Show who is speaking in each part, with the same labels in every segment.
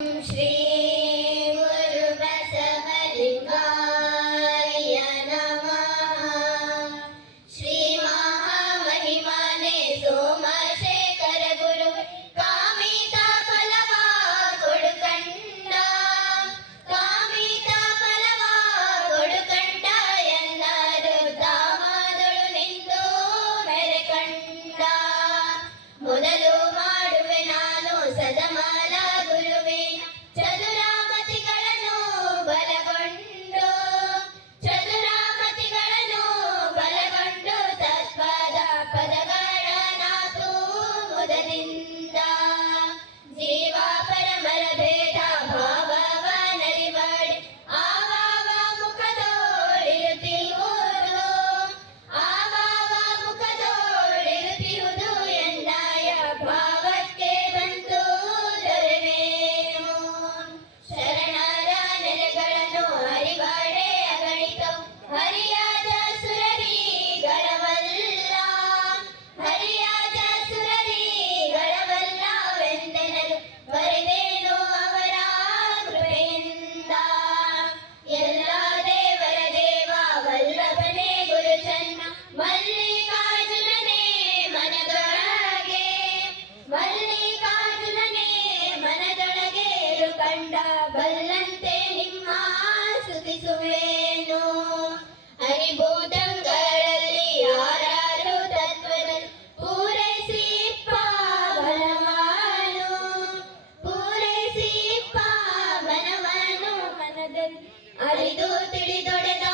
Speaker 1: श्री ಮನದಲ್ಲಿ ಅರಿದು ತಿಳಿದೊಡೆದ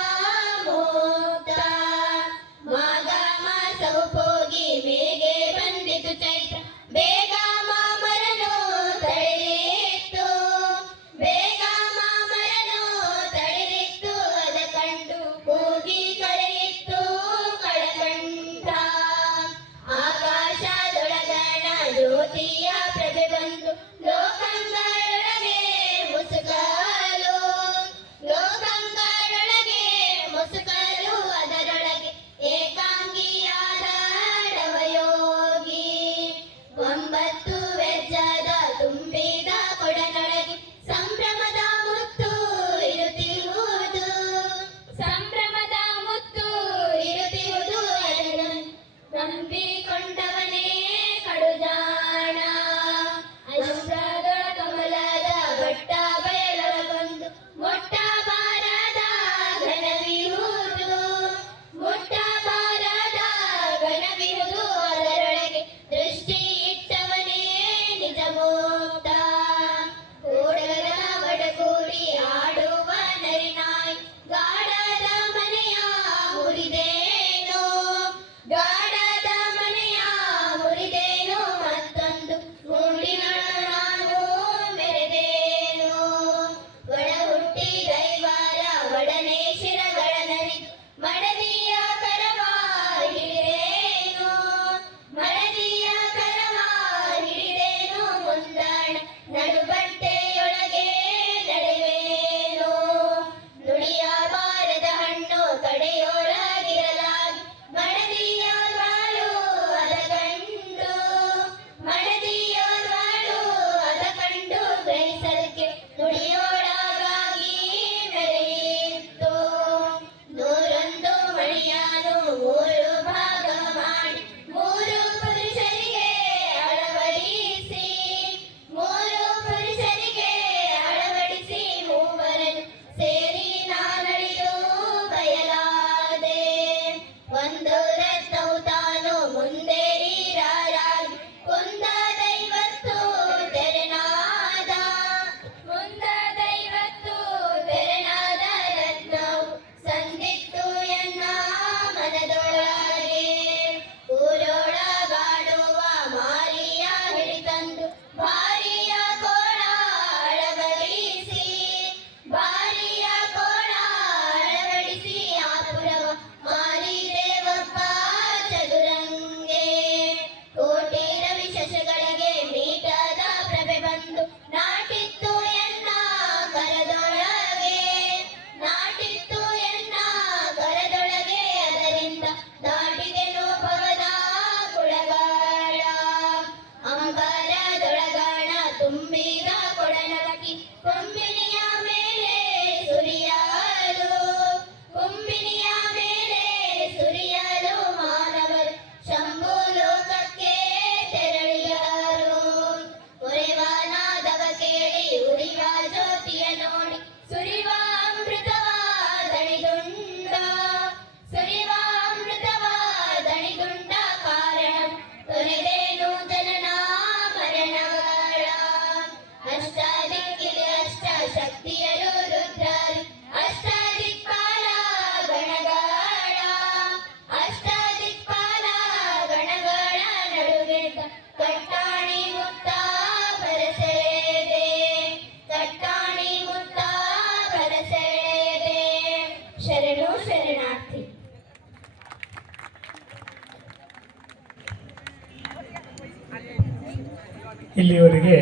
Speaker 2: ಇಲ್ಲಿಯವರೆಗೆ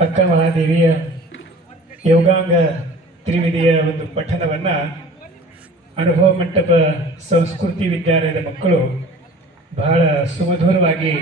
Speaker 2: ಅಕ್ಕ ಮಹಾದೇವಿಯ ಯೋಗಾಂಗ ತ್ರಿವಿಧಿಯ ಒಂದು ಪಠನವನ್ನು ಅನುಭವ ಮಂಟಪ ಸಂಸ್ಕೃತಿ ವಿದ್ಯಾಲಯದ ಮಕ್ಕಳು ಬಹಳ ಸುಮಧುರವಾಗಿ